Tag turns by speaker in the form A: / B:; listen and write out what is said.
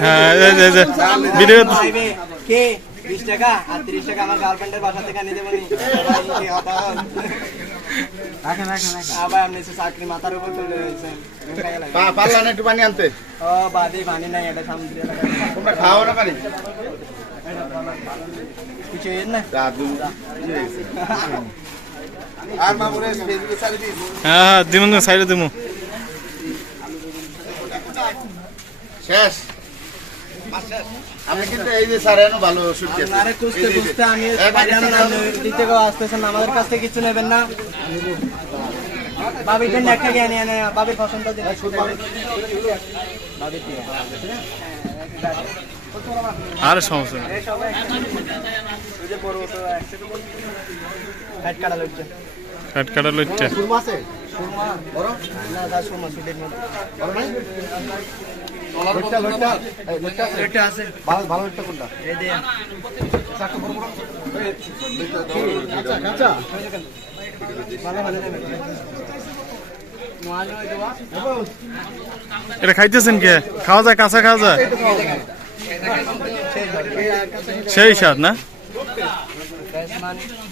A: হ্যাঁ এই যে- এই যে ভিডিও
B: কে বিশ টাকা আর তিরিশ টাকা আমার গার্লফ্রেন্ডের বাসা থেকে এনে দেবো আবার আপনি চাকরি মাথার উপর তুলে রয়েছেন
C: পা- একটু পানি আনতে
B: ও বাদে পানি নাই এটা সামুদ্রিক
C: তোমরা খাও না পানি
B: কিছু না
A: হ্যাঁ হ্যাঁ দিমু সাইডে দিমু।
C: শেষ। আমি কিন্তু এই যে স্যার এনো ভালো শুট
B: আরে আমি দিতে গো আসতেছেন আমাদের কাছ থেকে কিছু নেবেন না। বাবির জন্য একটা জ্ঞান এনে বাবির পছন্দ দিন।
A: আর সমস্যা নেই।
B: কাট লইছে। এটা
A: খাইতেছেন কে? খাওয়া যায় কাঁচা খাওয়া যায়। সেই স্বাদ না?
B: money.